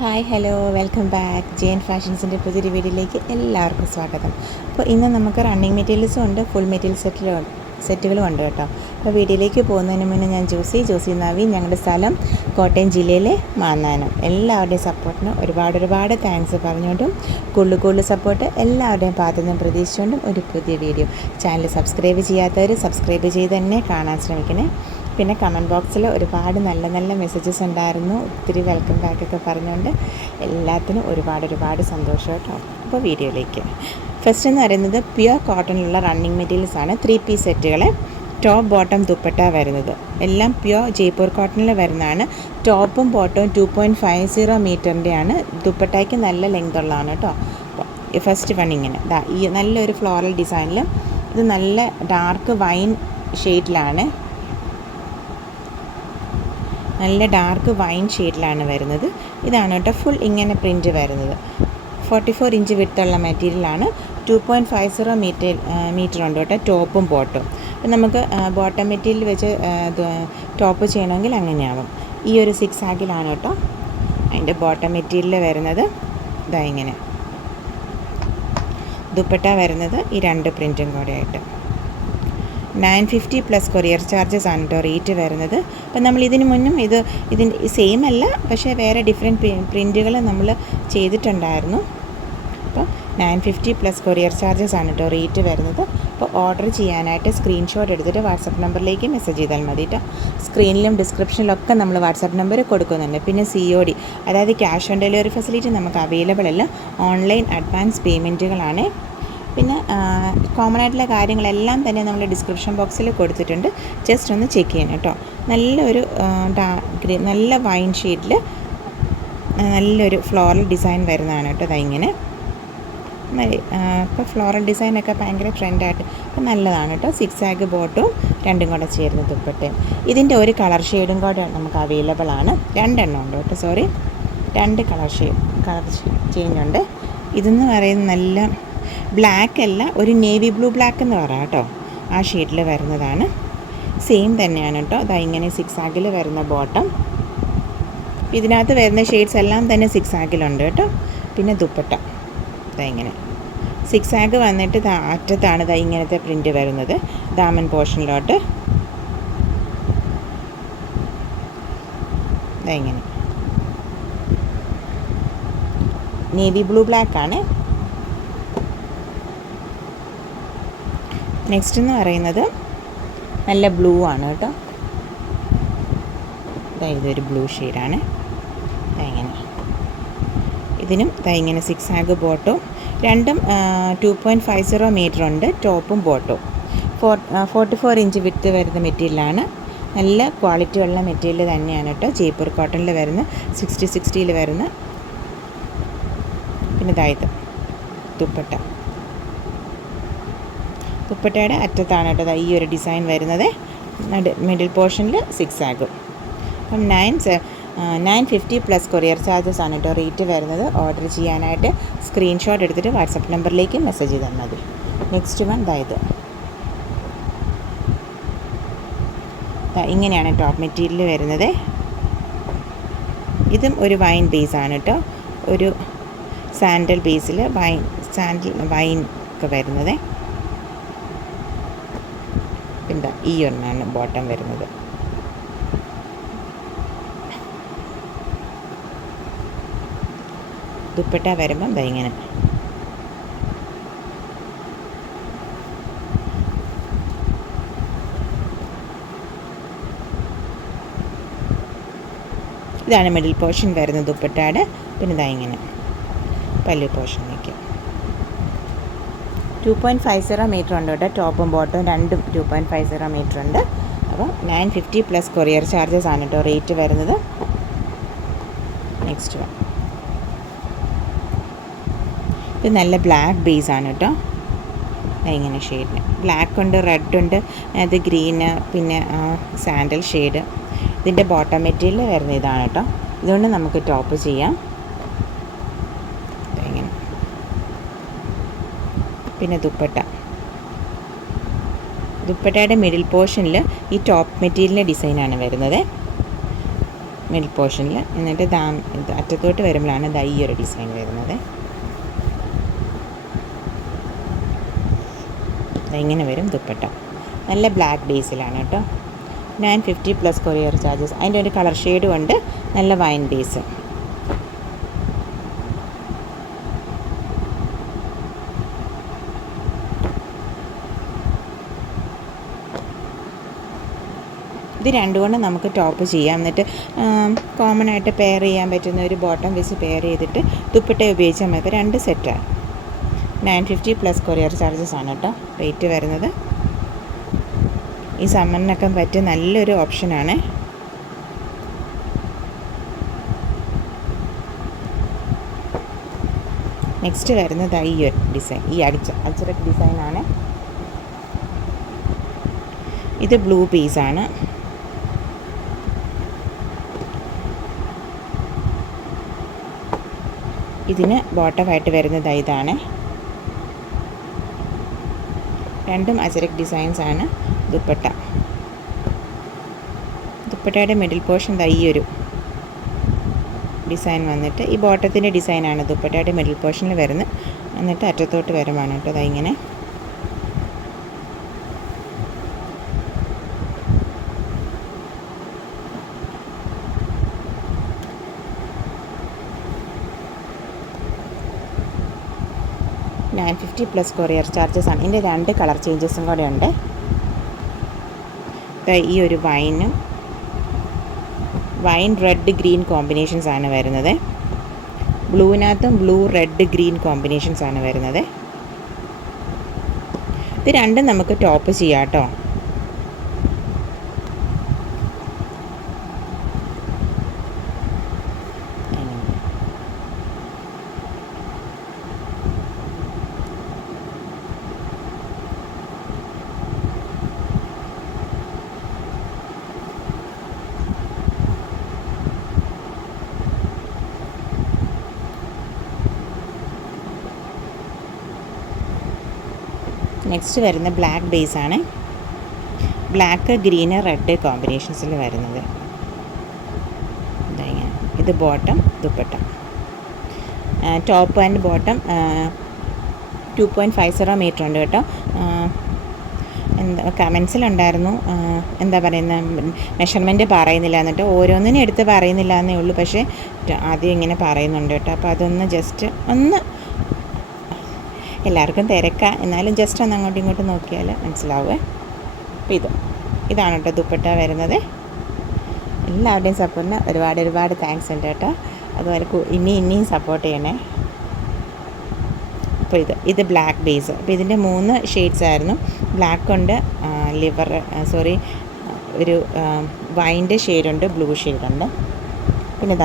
Hi hello welcome back Jain ഫാഷൻസിൻ്റെ പുതിയൊരു വീഡിയോയിലേക്ക് എല്ലാവർക്കും സ്വാഗതം. അപ്പോൾ ഇന്ന് നമുക്ക് റണ്ണിങ് മെറ്റീരിയൽസും ഉണ്ട്, ഫുൾ മെറ്റീരിയൽ സെറ്റുകളും ഉണ്ട് കേട്ടോ. അപ്പോൾ വീഡിയോയിലേക്ക് പോകുന്നതിന് മുന്നേ ഞാൻ ജോസി നവീൻ, ഞങ്ങളുടെ സ്ഥലം കോട്ടയം ജില്ലയിലെ മാന്നാനം. എല്ലാവരുടെയും സപ്പോർട്ടിന് ഒരുപാട് താങ്ക്സ് പറഞ്ഞുകൊണ്ടും കൂടുതൽ സപ്പോർട്ട് എല്ലാവരുടെയും ഭാഗത്തു നിന്നും പ്രതീക്ഷിച്ചുകൊണ്ടും ഒരു പുതിയ വീഡിയോ. ചാനൽ സബ്സ്ക്രൈബ് ചെയ്യാത്തവർ സബ്സ്ക്രൈബ് ചെയ്ത് തന്നെ കാണാൻ ശ്രമിക്കണേ. പിന്നെ കമൻറ്റ് ബോക്സിൽ ഒരുപാട് നല്ല മെസ്സേജസ് ഉണ്ടായിരുന്നു, ഒത്തിരി വെൽക്കം ബാക്കൊക്കെ പറഞ്ഞുകൊണ്ട് എല്ലാത്തിനും ഒരുപാട് സന്തോഷം കേട്ടോ. അപ്പോൾ വീഡിയോയിലേക്ക് ഫസ്റ്റ് എന്ന് പറയുന്നത് പ്യുവർ കോട്ടണിലുള്ള റണ്ണിങ് മെറ്റീരിയൽസാണ്. 3 പീസ് സെറ്റുകൾ, ടോപ്പ് ബോട്ടം ദുപ്പട്ട വരുന്നത് എല്ലാം പ്യുവർ ജയ്പൂർ കോട്ടണിൽ വരുന്നതാണ്. ടോപ്പും ബോട്ടവും 2.50 മീറ്ററിൻ്റെയാണ്. ദുപ്പട്ടയ്ക്ക് നല്ല ലെങ്ത് ഉള്ളതാണ് കേട്ടോ. ഫസ്റ്റ് വൺ ഇങ്ങനെ ഈ നല്ലൊരു ഫ്ലോറൽ ഡിസൈനിൽ, ഇത് നല്ല ഡാർക്ക് വൈൻ ഷെയ്ഡിലാണ്, നല്ല ഡാർക്ക് വൈൻ ഷെയ്ഡിലാണ് വരുന്നത്. ഇതാണ് കേട്ടോ ഫുൾ ഇങ്ങനെ പ്രിൻറ്റ് വരുന്നത്. 44 ഇഞ്ച് വിട്ടുള്ള മെറ്റീരിയലാണ്. 2.50 മീറ്റർ ഉണ്ട് കേട്ടോ ടോപ്പും ബോട്ടും. അപ്പം നമുക്ക് ബോട്ടം മെറ്റീരിയൽ വെച്ച് ടോപ്പ് ചെയ്യണമെങ്കിൽ അങ്ങനെയാവും. ഈ ഒരു 6 ആഗിലാണ് കേട്ടോ അതിൻ്റെ ബോട്ടം മെറ്റീരിയൽ വരുന്നത്. ഇതാ ഇങ്ങനെ ദുപ്പട്ട വരുന്നത് ഈ 2 പ്രിൻറ്റും കൂടെ ആയിട്ട് 950 പ്ലസ് കൊറിയർ ചാർജസ് ആണ് കേട്ടോ റേറ്റ് വരുന്നത്. അപ്പം നമ്മൾ ഇതിന് മുന്നും ഇതിൻ്റെ സെയിം അല്ല, പക്ഷേ വേറെ ഡിഫറെൻറ്റ് പ്രിൻറ്റുകൾ നമ്മൾ ചെയ്തിട്ടുണ്ടായിരുന്നു. അപ്പോൾ 950 പ്ലസ് കൊറിയർ ചാർജസ് ആണ് കേട്ടോ റേറ്റ് വരുന്നത്. അപ്പോൾ ഓർഡർ ചെയ്യാനായിട്ട് സ്ക്രീൻഷോട്ട് എടുത്തിട്ട് വാട്സപ്പ് നമ്പറിലേക്ക് മെസ്സേജ് ചെയ്താൽ മതി കേട്ടോ. സ്ക്രീനിലും ഡിസ്ക്രിപ്ഷനിലൊക്കെ നമ്മൾ വാട്സപ്പ് നമ്പർ കൊടുക്കുന്നുണ്ട്. പിന്നെ COD, അതായത് ക്യാഷ് ഓൺ ഡെലിവറി ഫെസിലിറ്റി നമുക്ക് അവൈലബിൾ അല്ല, ഓൺലൈൻ അഡ്വാൻസ് പേയ്മെൻറ്റുകളാണ്. പിന്നെ കോമൺ ആയിട്ടുള്ള കാര്യങ്ങളെല്ലാം തന്നെ നമ്മൾ ഡിസ്ക്രിപ്ഷൻ ബോക്സിൽ കൊടുത്തിട്ടുണ്ട്, ജസ്റ്റ് ഒന്ന് ചെക്ക് ചെയ്യണം കേട്ടോ. നല്ലൊരു നല്ല വൈൻ ഷെയ്ഡിൽ നല്ലൊരു ഫ്ലോറൽ ഡിസൈൻ വരുന്നതാണ് കേട്ടോ. അതിങ്ങനെ ഇപ്പോൾ ഫ്ലോറൽ ഡിസൈനൊക്കെ ഭയങ്കര ട്രെൻഡായിട്ട് അപ്പോൾ നല്ലതാണ് കേട്ടോ. 6 ആഗ് ബോട്ടും 2 കൂടെ ചേർന്ന് ദുപ്പട്ടയും. ഇതിൻ്റെ ഒരു കളർ ഷെയ്ഡും കൂടെ നമുക്ക് അവൈലബിൾ ആണ്. 2 എണ്ണം ഉണ്ട് കേട്ടോ, 2 കളർ ചേഞ്ച് ഉണ്ട്. ഇതെന്ന് പറയുന്നത് നല്ല ബ്ലാക്ക് അല്ല, ഒരു നേവി ബ്ലൂ ബ്ലാക്ക് എന്ന് പറയാം കേട്ടോ, ആ ഷെയ്ഡിൽ വരുന്നതാണ്. സെയിം തന്നെയാണ് കേട്ടോ. അതാ ഇങ്ങനെ 6 ആഗിൽ വരുന്ന ബോട്ടം. ഇതിനകത്ത് വരുന്ന ഷെയ്ഡ്സ് എല്ലാം തന്നെ 6 ആഗിലുണ്ട് കേട്ടോ. പിന്നെ ദുപ്പട്ട ഇതാ ഇങ്ങനെ 6 ആഗ് വന്നിട്ട് അറ്റത്താണ് ഇതാ ഇങ്ങനത്തെ പ്രിൻറ്റ് വരുന്നത്. ദാമൻ പോർഷനിലോട്ട് ഇതാ ഇങ്ങനെ നേവി ബ്ലൂ ബ്ലാക്കാണ്. നെക്സ്റ്റ് എന്ന് പറയുന്നത് നല്ല ബ്ലൂ ആണ് കേട്ടോ. ഇതൊരു ബ്ലൂ ഷെയ്ഡാണ്. ഇങ്ങനെ ഇതിനും ഇങ്ങനെ 6 ആഗ് ബോട്ടും, രണ്ടും 2.50 മീറ്റർ ഉണ്ട് ടോപ്പും ബോട്ടും. 44 ഇഞ്ച് വിട്ട് വരുന്ന മെറ്റീരിയലാണ്. നല്ല ക്വാളിറ്റി ഉള്ള മെറ്റീരിയൽ തന്നെയാണ് കേട്ടോ. ജയ്പൂർ കോട്ടണിൽ വരുന്ന 60 വരുന്ന. പിന്നെ ഇതായത് ദുപ്പട്ടയുടെ അറ്റത്താണ് കേട്ടോ ഈ ഒരു ഡിസൈൻ വരുന്നത്. മിഡിൽ പോർഷനിൽ 6 ആഗും. അപ്പം 950 പ്ലസ് കൊറിയർ ചാർജസ് ആണ് കേട്ടോ റേറ്റ് വരുന്നത്. ഓർഡർ ചെയ്യാനായിട്ട് സ്ക്രീൻഷോട്ട് എടുത്തിട്ട് വാട്സപ്പ് നമ്പറിലേക്ക് മെസ്സേജ് ചെയ്താൽ മതി. നെക്സ്റ്റ് വൺ ഇതായത് ഇങ്ങനെയാണ് ടോപ്പ് മെറ്റീരിയൽ വരുന്നത്. ഇതും ഒരു വൈൻ ബേസാണ് കേട്ടോ, ഒരു സാൻഡൽ ബേസിൽ വൈൻ ഒക്കെ വരുന്നത്. പിന്നെ ഈ ഒന്നാണ് ബോട്ടം വരുന്നത്. ദുപ്പട്ട വരുമ്പം ഇങ്ങനെ ഇതാണ് മിഡിൽ പോർഷൻ വരുന്നത് ദുപ്പട്ടയുടെ. പിന്നെ ഇങ്ങനെ പല്ലു പോർഷനിലേക്ക് 2.50 മീറ്റർ ഉണ്ട് കേട്ടോ. ടോപ്പും ബോട്ടും രണ്ടും 2.50 മീറ്റർ ഉണ്ട്. അപ്പോൾ 950 പ്ലസ് കൊറിയർ ചാർജസ് ആണ് കേട്ടോ റേറ്റ് വരുന്നത്. നെക്സ്റ്റ് വൺ ഇത് നല്ല ബ്ലാക്ക് ബേസ് ആണ് കേട്ടോ. ഇങ്ങനെ ഷെയ്ഡിന് ബ്ലാക്ക് ഉണ്ട്, റെഡ് ഉണ്ട്, അത് ഗ്രീന്, പിന്നെ സാൻഡൽ ഷെയ്ഡ്. ഇതിൻ്റെ ബോട്ടം മെറ്റീരിയൽ വരുന്ന ഇതാണ് കേട്ടോ. ഇതുകൊണ്ട് നമുക്ക് ടോപ്പ് ചെയ്യാം. ഇങ്ങനെ പിന്നെ ദുപ്പട്ടയുടെ മിഡിൽ പോർഷനിൽ ഈ ടോപ്പ് മെറ്റീരിയലിൻ്റെ ഡിസൈനാണ് വരുന്നത്. മിഡിൽ പോർഷനിൽ. എന്നിട്ട് അറ്റത്തോട്ട് വരുമ്പോഴാണ് ഈ ഒരു ഡിസൈൻ വരുന്നത്. ഇങ്ങനെ വരും ദുപ്പട്ട. നല്ല ബ്ലാക്ക് ബേസിലാണ് കേട്ടോ. 950 പ്ലസ് കൊറിയർ ചാർജസ്. അതിൻ്റെ ഒരു കളർ ഷെയ്ഡും ഉണ്ട്, നല്ല വൈൻ ബേസ്. ഇത് രണ്ടുകൊണ്ട് നമുക്ക് ടോപ്പ് ചെയ്യാം. എന്നിട്ട് കോമൺ ആയിട്ട് പെയർ ചെയ്യാൻ പറ്റുന്ന ഒരു ബോട്ടം വെച്ച് പെയർ ചെയ്തിട്ട് ദുപ്പട്ട ഉപയോഗിച്ചാൽ മതി. ഇപ്പോൾ 2 സെറ്റാണ്. 950 പ്ലസ് കൊറിയർ ചാർജസ് ആണ് കേട്ടോ റേറ്റ് വരുന്നത്. ഈ സമ്മറിനൊക്കെ പറ്റിയ നല്ലൊരു ഓപ്ഷനാണ്. നെക്സ്റ്റ് വരുന്നത് ഈ ഒരു ഡിസൈൻ, ഈ അജ്രക് ഡിസൈനാണ്. ഇത് ബ്ലൂ പീസാണ്. ഇതിന് ബോട്ടമായിട്ട് വരുന്നത് ഇതാണ്. രണ്ടും അജ്രക് ഡിസൈൻസ് ആണ്. ദുപ്പട്ടയുടെ മിഡിൽ പോർഷൻ ഈ ഒരു ഡിസൈൻ വന്നിട്ട് ഈ ബോട്ടത്തിൻ്റെ ഡിസൈനാണ് ദുപ്പട്ടയുടെ മിഡിൽ പോർഷനിൽ വരുന്നത്. എന്നിട്ട് അറ്റത്തോട്ട് വരുവാണ് കേട്ടോ ഇങ്ങനെ. $950 പ്ലസ് കൊറിയർ ചാർജസ് ആണ്. ഇതിൻ്റെ 2 കളർ ചേഞ്ചസും കൂടെ ഉണ്ട്. ഈ ഒരു വൈൻ റെഡ് ഗ്രീൻ കോമ്പിനേഷൻസ് ആണ് വരുന്നത്. ബ്ലൂവിനകത്തും ബ്ലൂ റെഡ് ഗ്രീൻ കോമ്പിനേഷൻസ് ആണ് വരുന്നത്. ഇത് രണ്ടും നമുക്ക് ടോപ്പ് ചെയ്യാം കേട്ടോ. നെക്സ്റ്റ് വരുന്ന ബ്ലാക്ക് ബേസാണ്. ബ്ലാക്ക് ഗ്രീന് റെഡ് കോമ്പിനേഷൻസിൽ വരുന്നത്. ഇങ്ങനെ ഇത് bottom, dupatta. Top and bottom 2.50 metre ഉണ്ട് കേട്ടോ. കമൻസിലുണ്ടായിരുന്നു എന്താ പറയുന്ന മെഷർമെൻറ്റ് പറയുന്നില്ല എന്നിട്ട് ഓരോന്നിനും എടുത്ത് പറയുന്നില്ല എന്നേ ഉള്ളൂ. പക്ഷേ ആദ്യം ഇങ്ങനെ പറയുന്നുണ്ട് കേട്ടോ. അപ്പോൾ അതൊന്ന് ജസ്റ്റ് ഒന്ന് എല്ലാവർക്കും തിരക്കാം, എന്നാലും ജസ്റ്റ് ഒന്ന് അങ്ങോട്ടും ഇങ്ങോട്ടും നോക്കിയാൽ മനസ്സിലാവുമേ. അപ്പോൾ ഇതാണ് കേട്ടോ ദുപ്പട്ട വരുന്നത്. എല്ലാവരുടെയും സപ്പോർട്ടിന് ഒരുപാട് താങ്ക്സ് ഉണ്ട് കേട്ടോ. അതുപോലെ ഇനിയും സപ്പോർട്ട് ചെയ്യണേ. അപ്പോൾ ഇത് ബ്ലാക്ക് ബേസ്. അപ്പോൾ ഇതിൻ്റെ 3 ഷെയ്ഡ്സ് ആയിരുന്നു. ബ്ലാക്ക് ഉണ്ട്, ഒരു വൈൻ്റെ ഷെയ്ഡുണ്ട്, ബ്ലൂ ഷെയ്ഡുണ്ട്. പിന്നെ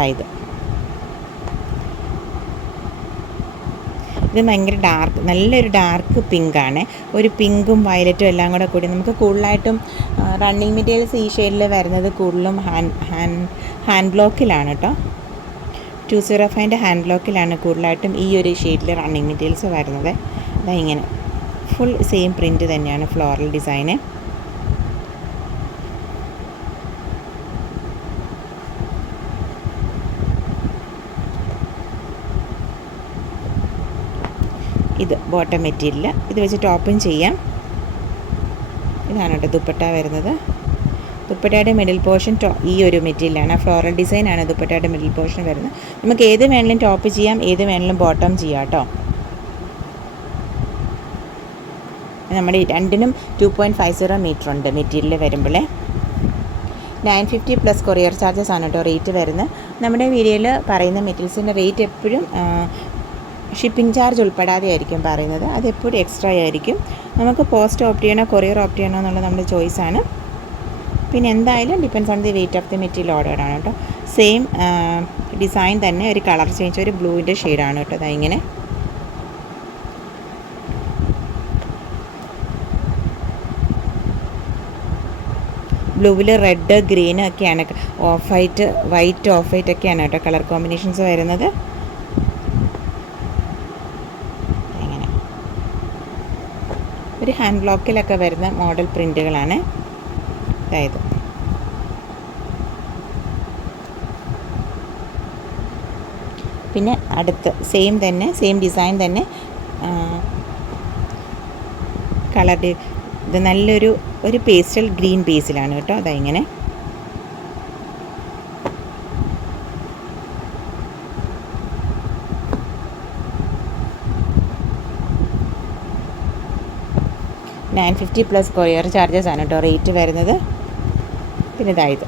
ഇത് ഭയങ്കര നല്ലൊരു ഡാർക്ക് പിങ്കാണ്. ഒരു പിങ്കും വയലറ്റും എല്ലാം കൂടി നമുക്ക് കൂടുതലായിട്ടും റണ്ണിങ് മെറ്റീരിയൽസ് ഈ ഷെയ്ഡിൽ വരുന്നത് കൂടുതലും ഹാൻഡ് ബ്ലോക്കിലാണ് കേട്ടോ. 205 ഹാൻഡ് ബ്ലോക്കിലാണ് കൂടുതലായിട്ടും ഈ ഒരു ഷെയ്ഡിൽ റണ്ണിങ് മെറ്റീരിയൽസ് വരുന്നത്. ഇങ്ങനെ ഫുൾ സെയിം പ്രിൻറ്റ് തന്നെയാണ്, ഫ്ലോറൽ ഡിസൈന്. ഇത് ബോട്ടം മെറ്റീരിയൽ, ഇത് വെച്ച് ടോപ്പും ചെയ്യാം. ഇതാണ് കേട്ടോ ദുപ്പട്ട വരുന്നത്. ദുപ്പട്ടയുടെ മിഡിൽ പോർഷൻ ഈ ഒരു മെറ്റീരിയലാണ്, ഫ്ലോറൽ ഡിസൈനാണ് ദുപ്പട്ടയുടെ മിഡിൽ പോർഷൻ വരുന്നത്. നമുക്ക് ഏത് വേണമെങ്കിലും ടോപ്പ് ചെയ്യാം, ഏത് വേണമെങ്കിലും ബോട്ടം ചെയ്യാം കേട്ടോ. നമ്മുടെ രണ്ടിനും 2.50 മീറ്റർ ഉണ്ട് മെറ്റീരിയൽ വരുമ്പോഴേ. 950 പ്ലസ് കൊറിയർ ചാർജസ് ആണ് കേട്ടോ റേറ്റ് വരുന്നത്. നമ്മുടെ വീഡിയോയിൽ പറയുന്ന മെറ്റീരിയൽസിൻ്റെ റേറ്റ് എപ്പോഴും ഷിപ്പിംഗ് ചാർജ് ഉൾപ്പെടാതെ ആയിരിക്കും പറയുന്നത്. അതെപ്പോഴും എക്സ്ട്രാ ആയിരിക്കും. നമുക്ക് പോസ്റ്റ് ഓപ്റ്റ് ചെയ്യണോ കൊറിയർ ഓപ്റ്റ് ചെയ്യണോ എന്നുള്ളത് നമ്മുടെ ചോയ്സാണ്. പിന്നെ എന്തായാലും depends on the weight of the material ordered ആണ് കേട്ടോ. സെയിം ഡിസൈൻ തന്നെ, ഒരു കളർ ചേഞ്ച്, ഒരു ബ്ലൂവിൻ്റെ ഷെയ്ഡാണ് കേട്ടോ. ഇങ്ങനെ ബ്ലൂവിൽ റെഡ് ഗ്രീൻ ഒക്കെയാണ്, വൈറ്റ് ഓഫ് വൈറ്റ് ഒക്കെയാണ് കേട്ടോ കളർ കോമ്പിനേഷൻസ് വരുന്നത്. ഒരു ഹാൻഡ് ബ്ലോക്കിലൊക്കെ വരുന്ന മോഡൽ പ്രിൻറ്റുകളാണ്. അതായത് പിന്നെ അടുത്ത് സെയിം ഡിസൈൻ തന്നെ കളർ ഇത് നല്ലൊരു പേസ്റ്റൽ ഗ്രീൻ ബേസിലാണ് കേട്ടോ. ഇങ്ങനെ 950 പ്ലസ് കൊറിയർ ചാർജസ് ആണ് കേട്ടോ റേറ്റ് വരുന്നത്. പിന്നെ ഇത്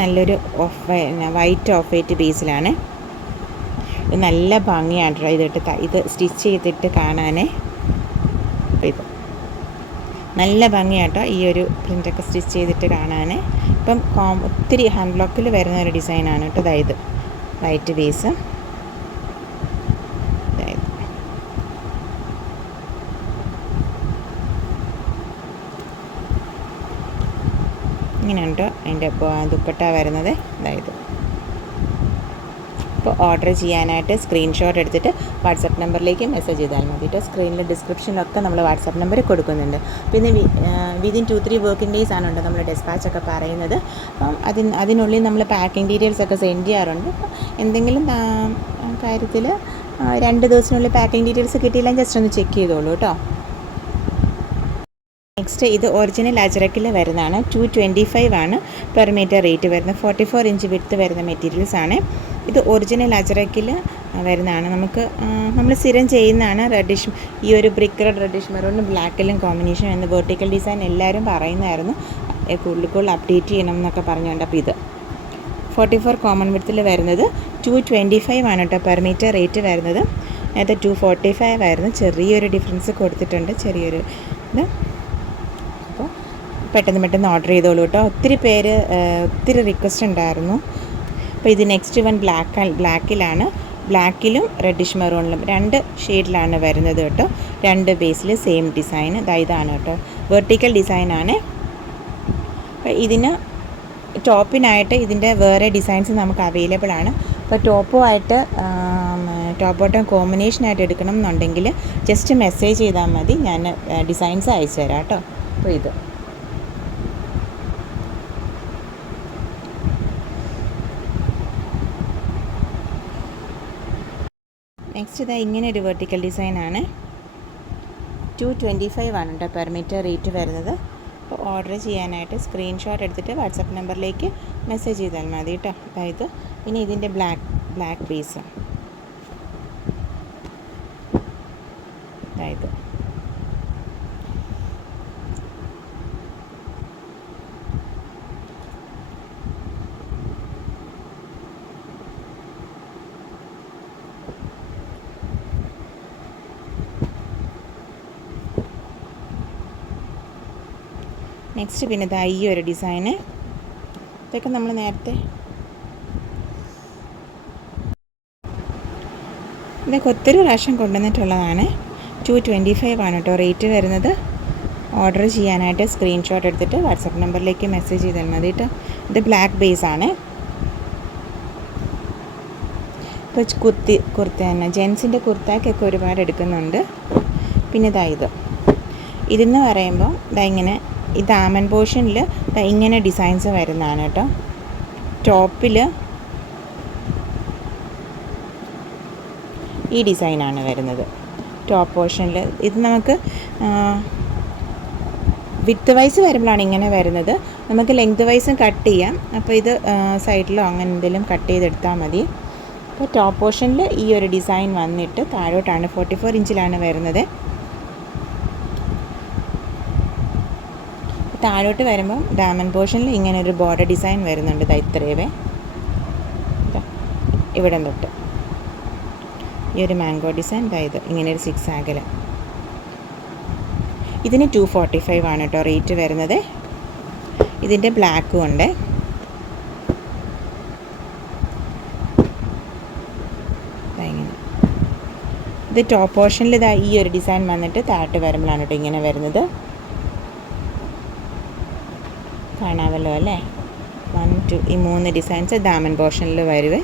നല്ലൊരു വൈറ്റ് ഓഫ് വൈറ്റ് ബേസിലാണ്. ഇത് നല്ല ഭംഗിയാണ് കേട്ടോ ഇത് സ്റ്റിച്ച് ചെയ്തിട്ട് കാണാനേ. ഇത് നല്ല ഭംഗിയാട്ടോ ഈ ഒരു പ്രിൻ്റൊക്കെ സ്റ്റിച്ച് ചെയ്തിട്ട് കാണാൻ. ഇപ്പം ഒത്തിരി ഹാൻഡ് ബ്ലോക്കിൽ വരുന്ന ഒരു ഡിസൈനാണ് കേട്ടോ. ഇത് വൈറ്റ് ബേസ്. ഇങ്ങനെയാണ് കേട്ടോ അതിൻ്റെ ദുപ്പട്ട വരുന്നത്. അപ്പോൾ ഓർഡർ ചെയ്യാനായിട്ട് സ്ക്രീൻഷോട്ട് എടുത്തിട്ട് വാട്സപ്പ് നമ്പറിലേക്ക് മെസ്സേജ് ചെയ്താൽ മതി കേട്ടോ. സ്ക്രീനിൽ ഡിസ്ക്രിപ്ഷനിലൊക്കെ നമ്മൾ വാട്സപ്പ് നമ്പർ കൊടുക്കുന്നുണ്ട്. പിന്നെ വിതിൻ 2-3 വർക്കിംഗ് ഡേയ്സ് ആണ് നമ്മൾ ഡെസ്പാച്ചൊക്കെ പറയുന്നത്. അപ്പം അതിനുള്ളിൽ നമ്മൾ പാക്കിംഗ് ഡീറ്റെയിൽസൊക്കെ സെൻഡ് ചെയ്യാറുണ്ട്. അപ്പം എന്തെങ്കിലും കാര്യത്തിൽ 2 ദിവസത്തിനുള്ളിൽ പാക്കിംഗ് ഡീറ്റെയിൽസ് കിട്ടിയില്ല ജസ്റ്റ് ഒന്ന് ചെക്ക് ചെയ്തോളൂ കേട്ടോ. നെക്സ്റ്റ് ഇത് ഒറിജിനൽ അജ്രക്കിൽ വരുന്നതാണ്. 225 ആണ് പെർ മീറ്റർ റേറ്റ് വരുന്നത്. 44 ഇഞ്ച് വിഡ്ത്ത് വരുന്ന മെറ്റീരിയൽസ് ആണ്. ഇത് ഒറിജിനൽ അജ്രക്കിൽ വരുന്നതാണ്. നമ്മൾ സ്ഥിരം ചെയ്യുന്നതാണ്. റെഡിഷ് ഈ ഒരു ബ്രിക്ക് റെഡിഷ് മെറൂണും ബ്ലാക്കിലും കോമ്പിനേഷൻ എന്ന് വെർട്ടിക്കൽ ഡിസൈൻ എല്ലാവരും പറയുന്നതായിരുന്നു. കൂടുതൽ അപ്ഡേറ്റ് ചെയ്യണം എന്നൊക്കെ പറഞ്ഞുകൊണ്ട്. അപ്പോൾ ഇത് 44 കോമൺ വിഡ്ത്തിൽ വരുന്നത് 225 ആണ് കേട്ടോ പെർ മീറ്റർ റേറ്റ് വരുന്നത്. നേരത്തെ 245 ആയിരുന്നു. ചെറിയൊരു ഡിഫറൻസ് കൊടുത്തിട്ടുണ്ട്, ചെറിയൊരു ഇത്. അപ്പോൾ പെട്ടെന്ന് ഓർഡർ ചെയ്തോളൂ കേട്ടോ. ഒത്തിരി റിക്വസ്റ്റ് ഉണ്ടായിരുന്നു. അപ്പോൾ ഇത് നെക്സ്റ്റ് വൺ ബ്ലാക്കിലാണ്. ബ്ലാക്കിലും റെഡിഷ് മെറൂണിലും 2 ഷെയ്ഡിലാണ് വരുന്നത് കേട്ടോ. 2 ബേസിൽ സെയിം ഡിസൈൻ. ഇതാണ് കേട്ടോ വെർട്ടിക്കൽ ഡിസൈനാണ്. അപ്പോൾ ഇതിന് ടോപ്പിനായിട്ട് ഇതിൻ്റെ വേറെ ഡിസൈൻസ് നമുക്ക് അവൈലബിൾ ആണ്. അപ്പോൾ ടോപ്പ് ബോട്ടം കോമ്പിനേഷനായിട്ട് എടുക്കണം എന്നുണ്ടെങ്കിൽ ജസ്റ്റ് മെസ്സേജ് ചെയ്താൽ മതി. ഞാൻ ഡിസൈൻസ് അയച്ചു തരാം കേട്ടോ. അപ്പോൾ ഇത് നെക്സ്റ്റ് ഇങ്ങനെ ഒരു വെർട്ടിക്കൽ ഡിസൈനാണ്. 225 ആണ് കേട്ടോ പെർ മീറ്റർ റേറ്റ് വരുന്നത്. അപ്പോൾ ഓർഡർ ചെയ്യാനായിട്ട് സ്ക്രീൻഷോട്ട് എടുത്തിട്ട് വാട്സപ്പ് നമ്പറിലേക്ക് മെസ്സേജ് ചെയ്താൽ മതി കേട്ടോ. അതായത് ഇനി ഇതിൻ്റെ ബ്ലാക്ക് ബേസ്. അതായത് നെക്സ്റ്റ് പിന്നെ ഈ ഒരു ഡിസൈന്. ഇതൊക്കെ നമ്മൾ ഇതൊക്കെ ഒത്തിരി പ്രാവശ്യം കൊണ്ടുവന്നിട്ടുള്ളതാണ്. 225 ആണ് കേട്ടോ റേറ്റ് വരുന്നത്. ഓർഡർ ചെയ്യാനായിട്ട് സ്ക്രീൻഷോട്ട് എടുത്തിട്ട് വാട്സപ്പ് നമ്പറിലേക്ക് മെസ്സേജ് ചെയ്താൽ മതി കേട്ടോ. ഇത് ബ്ലാക്ക് ബേസ് ആണ്. ഇപ്പോൾ കുർത്ത തന്നെ ജെൻസിൻ്റെ കുർത്തക്കൊക്കെ ഒരുപാട് എടുക്കുന്നുണ്ട്. പിന്നെ ഇതെന്ന് പറയുമ്പോൾ ഇങ്ങനെ ഈ ദാമൻ പോർഷനിൽ ഇങ്ങനെ ഡിസൈൻസ് വരുന്നതാണ് കേട്ടോ. ടോപ്പിൽ ഈ ഡിസൈനാണ് വരുന്നത് ടോപ്പ് പോർഷനിൽ. ഇത് നമുക്ക് വിഡ്ത്ത് വൈസ് വരുമ്പോഴാണ് ഇങ്ങനെ വരുന്നത്. നമുക്ക് ലെങ്ത് വൈസും കട്ട് ചെയ്യാം. അപ്പോൾ ഇത് സൈഡിലോ അങ്ങനെ എന്തെങ്കിലും കട്ട് ചെയ്തെടുത്താൽ മതി. അപ്പോൾ ടോപ്പ് പോർഷനിൽ ഈ ഒരു ഡിസൈൻ വന്നിട്ട് താഴോട്ടാണ് 44 ഇഞ്ചിലാണ് വരുന്നത്. താഴോട്ട് വരുമ്പം ഡാമൻ പോർഷനിൽ ഇങ്ങനെ ഒരു ബോർഡർ ഡിസൈൻ വരുന്നുണ്ട്. ഇത്രയേ ഇവിടെ തൊട്ട് ഈ ഒരു മാംഗോ ഡിസൈൻ. ഇങ്ങനെ ഒരു 6 ആംഗിൾ. ഇതിന് 245 ആണ് കേട്ടോ റേറ്റ് വരുന്നത്. ഇതിൻ്റെ ബ്ലാക്കും ഉണ്ട്. ഇത് ടോപ്പ് പോർഷനിൽ ഈ ഒരു ഡിസൈൻ വന്നിട്ട് താഴോട്ട് വരുമ്പോഴാണ് കേട്ടോ ഇങ്ങനെ വരുന്നത്. കാണാമല്ലോ അല്ലേ? 1 2 ഈ 3 ഡിസൈൻസ് ദാമൻ പോർഷനിൽ വരുവേ.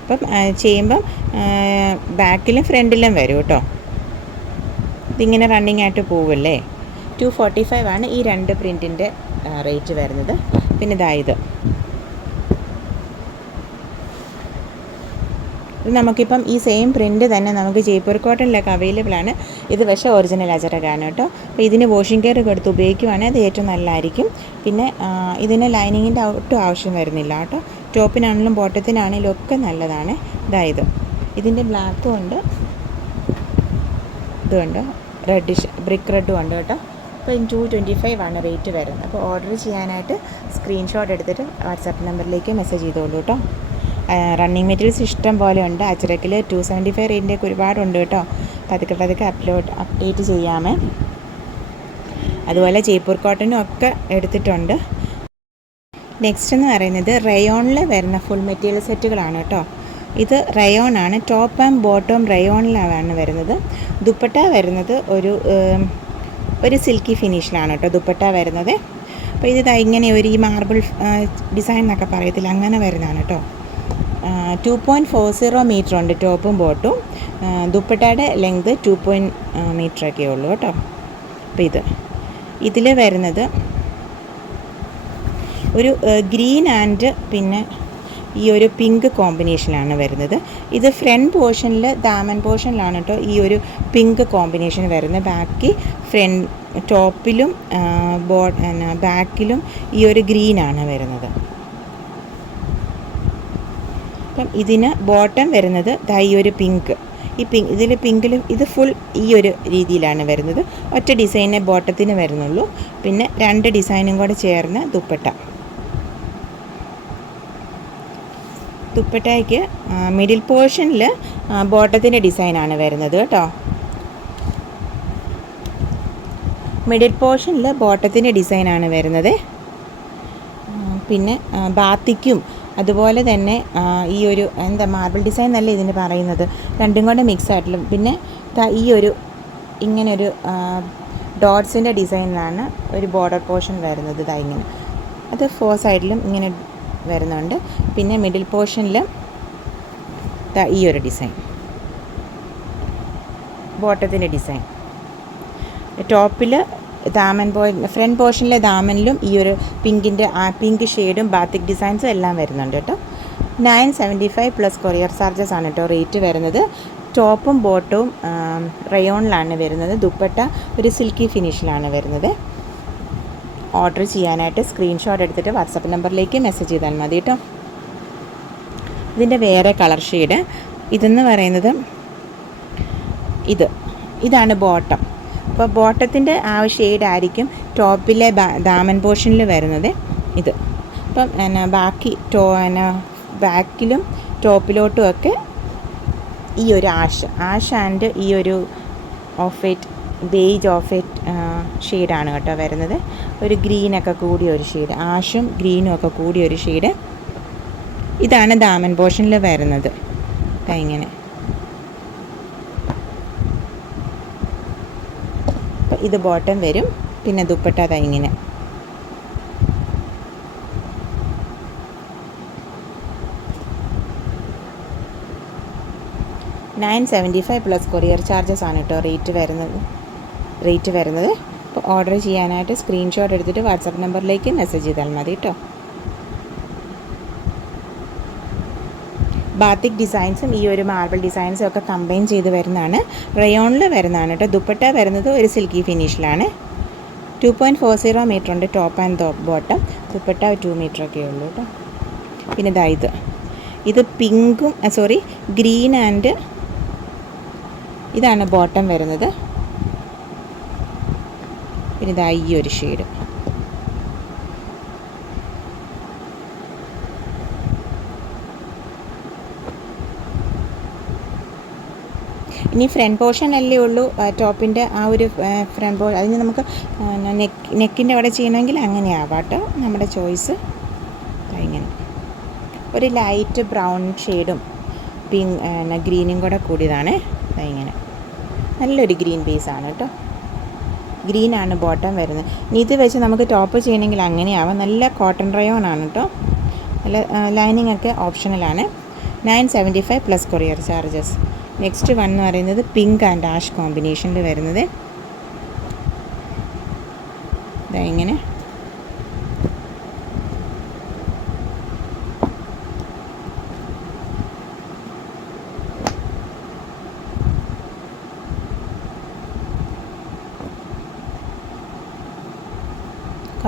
അപ്പം ചെയ്യുമ്പം ബാക്കിലും ഫ്രണ്ടിലും വരും കേട്ടോ. ഇതിങ്ങനെ റണ്ണിങ് ആയിട്ട് പോവല്ലേ. 245 ആണ് ഈ 2 പ്രിൻറ്റിൻ്റെ റേറ്റ് വരുന്നത്. പിന്നെ ഇത് ഇത് നമുക്കിപ്പം ഈ സെയിം പ്രിൻ്റ് തന്നെ നമുക്ക് ജയ്പൂർ കോട്ടണിലൊക്കെ അവൈലബിൾ ആണ്. ഇത് പക്ഷേ ഒറിജിനൽ അജറകാണ് കേട്ടോ. അപ്പോൾ ഇതിന് വാഷിംഗ് കെയർ കൊടുത്ത് ഉപയോഗിക്കുവാണെങ്കിൽ അത് ഏറ്റവും നല്ലതായിരിക്കും. പിന്നെ ഇതിന് ലൈനിങ്ങിൻ്റെ ഒട്ടും ആവശ്യം വരുന്നില്ല കേട്ടോ. ടോപ്പിനാണെങ്കിലും ബോട്ടത്തിനാണെങ്കിലും ഒക്കെ നല്ലതാണ്. ഇതായത് ഇതിൻ്റെ ബ്ലാക്കും ഉണ്ട്, ഇതുണ്ട് റെഡിഷ് ബ്രിക്ക് റെഡും ഉണ്ട് കേട്ടോ. അപ്പോൾ 225 ആണ് റേറ്റ് വരുന്നത്. അപ്പോൾ ഓർഡർ ചെയ്യാനായിട്ട് സ്ക്രീൻഷോട്ട് എടുത്തിട്ട് വാട്സാപ്പ് നമ്പറിലേക്ക് മെസ്സേജ് ചെയ്തോളൂ കേട്ടോ. റണ്ണിങ് മെറ്റീരിയൽസ് ഇഷ്ടം പോലെ ഉണ്ട്. അജ്രക്കിൽ 275 റേറ്റിൻ്റെയൊക്കെ ഒരുപാടുണ്ട് കേട്ടോ. പതുക്കെ അപ്ഡേറ്റ് ചെയ്യാമേ. അതുപോലെ ജയ്പൂർ കോട്ടനും ഒക്കെ എടുത്തിട്ടുണ്ട്. നെക്സ്റ്റ് എന്ന് പറയുന്നത് റയോണിൽ വരുന്ന ഫുൾ മെറ്റീരിയൽ സെറ്റുകളാണ് കേട്ടോ. ഇത് റയോൺ ആണ്. ടോപ്പ് ആൻഡ് ബോട്ടം റയോണിലാണ് വരുന്നത്. ദുപ്പട്ട വരുന്നത് ഒരു സിൽക്കി ഫിനിഷിലാണ് കേട്ടോ ദുപ്പട്ട വരുന്നത്. അപ്പോൾ ഇത് ഇങ്ങനെ ഒരു ഈ മാർബിൾ ഡിസൈൻ എന്നൊക്കെ പറയത്തില്ല, അങ്ങനെ വരുന്നതാണ് കേട്ടോ. 2.40 മീറ്റർ ഉണ്ട് ടോപ്പും ബോട്ടും. ദുപ്പട്ടയുടെ ലെങ്ത് 2 മീറ്ററൊക്കെ ഉള്ളൂ കേട്ടോ. അപ്പോൾ ഇതിൽ വരുന്നത് ഒരു ഗ്രീൻ ആൻഡ് പിന്നെ ഈ ഒരു പിങ്ക് കോമ്പിനേഷനാണ് വരുന്നത്. ഇത് ഫ്രണ്ട് പോർഷനിൽ ദാമൻ പോർഷനിലാണ് കേട്ടോ ഈ ഒരു പിങ്ക് കോമ്പിനേഷൻ വരുന്നത്. ബാക്കി ടോപ്പിലും ബാക്കിലും ഈ ഒരു ഗ്രീനാണ് വരുന്നത്. അപ്പം ഇതിന് ബോട്ടം വരുന്നത് ഈ ഒരു പിങ്ക്, പിങ്കിൽ ഇത് ഫുൾ ഈ ഒരു രീതിയിലാണ് വരുന്നത്. ഒറ്റ ഡിസൈനേ ബോട്ടത്തിന് വരുന്നുള്ളൂ. പിന്നെ 2 ഡിസൈനും കൂടെ ചേർന്ന് ദുപ്പട്ടയ്ക്ക് മിഡിൽ പോർഷനിൽ ബോട്ടത്തിൻ്റെ ഡിസൈനാണ് വരുന്നത് കേട്ടോ. മിഡിൽ പോർഷനിൽ ബോട്ടത്തിൻ്റെ ഡിസൈനാണ് വരുന്നത്. പിന്നെ ബാത്തിക്കും അതുപോലെ തന്നെ ഈ ഒരു മാർബിൾ ഡിസൈൻ എന്നല്ല ഇതിന് പറയുന്നത്, രണ്ടും കൂടെ മിക്സ് ആയിട്ടുള്ള. പിന്നെ ഈ ഒരു ഇങ്ങനൊരു ഡോട്ട്സിൻ്റെ ഡിസൈനിലാണ് ഒരു ബോർഡർ പോർഷൻ വരുന്നത്. ഇങ്ങനെ അത് 4 സൈഡിലും ഇങ്ങനെ വരുന്നുണ്ട്. പിന്നെ മിഡിൽ പോർഷനിൽ ഈ ഒരു ഡിസൈൻ ബോട്ടത്തിൻ്റെ ഡിസൈൻ. ടോപ്പിൽ ഫ്രണ്ട് പോർഷനിലെ ദാമനിലും ഈ ഒരു പിങ്ക് ഷെയ്ഡും ബാത്തിക് ഡിസൈൻസും എല്ലാം വരുന്നുണ്ട് കേട്ടോ. 975 പ്ലസ് കൊറിയർ ചാർജസ് ആണ് കേട്ടോ റേറ്റ് വരുന്നത്. ടോപ്പും ബോട്ടവും റയോണിലാണ് വരുന്നത്. ദുപ്പട്ട ഒരു സിൽക്കി ഫിനിഷിലാണ് വരുന്നത്. ഓർഡർ ചെയ്യാനായിട്ട് സ്ക്രീൻഷോട്ട് എടുത്തിട്ട് വാട്സാപ്പ് നമ്പറിലേക്ക് മെസ്സേജ് ചെയ്താൽ മതി കേട്ടോ. ഇതിൻ്റെ വേറെ കളർ ഷെയ്ഡ് ഇതെന്ന് പറയുന്നത് ഇതാണ് ബോട്ടം. അപ്പോൾ ബോട്ടത്തിൻ്റെ ആ ഷെയ്ഡായിരിക്കും ടോപ്പിലെ ദാമൻ പോർഷനിൽ വരുന്നത്. അപ്പം ബാക്കി ബാക്കിലും ടോപ്പിലോട്ടും ഒക്കെ ഈ ഒരു ആഷ് ആൻഡ് ഈ ഒരു ബേജ് ഓഫ് വൈറ്റ് ഷെയ്ഡാണ് കേട്ടോ വരുന്നത്. ഒരു ഗ്രീനൊക്കെ കൂടിയ ഒരു ഷെയ്ഡ്, ആഷും ഗ്രീനും ഒക്കെ കൂടിയ ഒരു ഷെയ്ഡ്. ഇതാണ് ദാമൻ പോർഷനിൽ വരുന്നത്. ഇങ്ങനെ അപ്പോൾ ഇത് ബോട്ടം വരും. പിന്നെ ദുപ്പട്ട ഇങ്ങനെ. $975 പ്ലസ് കൊറിയർ ചാർജസ് ആണ് കേട്ടോ റേറ്റ് വരുന്നത്. അപ്പോൾ ഓർഡർ ചെയ്യാനായിട്ട് സ്ക്രീൻഷോട്ട് എടുത്തിട്ട് വാട്സാപ്പ് നമ്പറിലേക്ക് മെസ്സേജ് ചെയ്താൽ മതി കേട്ടോ. ബാത്തിക് ഡിസൈൻസും ഈ ഒരു മാർബിൾ ഡിസൈൻസും ഒക്കെ കമ്പൈൻ ചെയ്ത് വരുന്നതാണ്. റയോണിൽ വരുന്നതാണ് കേട്ടോ. ദുപ്പട്ട വരുന്നത് ഒരു സിൽക്കി ഫിനിഷിലാണ്. 2.40 മീറ്റർ ഉണ്ട് ടോപ്പ് ആൻഡ് ബോട്ടം. ദുപ്പട്ട 2 മീറ്ററൊക്കെ ഉള്ളൂ കേട്ടോ. പിന്നെ ഇത് ഗ്രീൻ ആൻഡ് ഇതാണ് ബോട്ടം വരുന്നത്. പിന്നെ ഈ ഒരു ഷെയ്ഡ്. ഇനി ഫ്രണ്ട് പോർഷൻ അല്ലേ ഉള്ളൂ ടോപ്പിൻ്റെ ആ ഒരു ഫ്രണ്ട് അതിന് നമുക്ക് നെക്കിൻ്റെ അവിടെ ചെയ്യണമെങ്കിൽ അങ്ങനെ ആവാം കേട്ടോ, നമ്മുടെ ചോയ്സ്. ഇങ്ങനെ ഒരു ലൈറ്റ് ബ്രൗൺ ഷെയ്ഡും ഗ്രീനും കൂടെ കൂടിയതാണ്. ഇങ്ങനെ നല്ലൊരു ഗ്രീൻ ബേസാണ് കേട്ടോ. ഗ്രീനാണ് ബോട്ടം വരുന്നത്. ഇനി ഇത് വെച്ച് നമുക്ക് ടോപ്പ് ചെയ്യണമെങ്കിൽ അങ്ങനെയാവാം. നല്ല കോട്ടൺ റയോൺ ആണ് കേട്ടോ. നല്ല ലൈനിങ് ഒക്കെ ഓപ്ഷണലാണ്. 975 plus courier charges. Next one എന്ന് പറയുന്നത് പിങ്ക് ആൻഡ് ആഷ് കോമ്പിനേഷനിൽ വരുന്നത്. ഇങ്ങനെ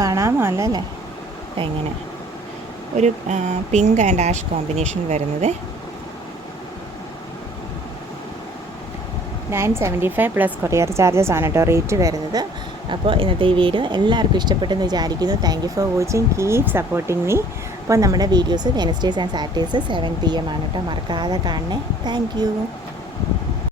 കാണാമോ അല്ലേ ഇങ്ങനെ ഒരു പിങ്ക് ആൻഡ് ആഷ് കോമ്പിനേഷൻ വരുന്നത് 975 പ്ലസ് കൊറിയർ ചാർജസ് ആണ് കേട്ടോ റേറ്റ് വരുന്നത്. അപ്പോൾ ഇന്നത്തെ ഈ വീഡിയോ എല്ലാവർക്കും ഇഷ്ടപ്പെട്ടെന്ന് വിചാരിക്കുന്നു. Thank you for watching, keep supporting me. അപ്പോൾ നമ്മുടെ വീഡിയോസ് വെനസ്ഡേയ്സ് ആൻഡ് സാറ്റർഡേയ്സ് 7 PM ആണ് കേട്ടോ, മറക്കാതെ കാണണേ. Thank you.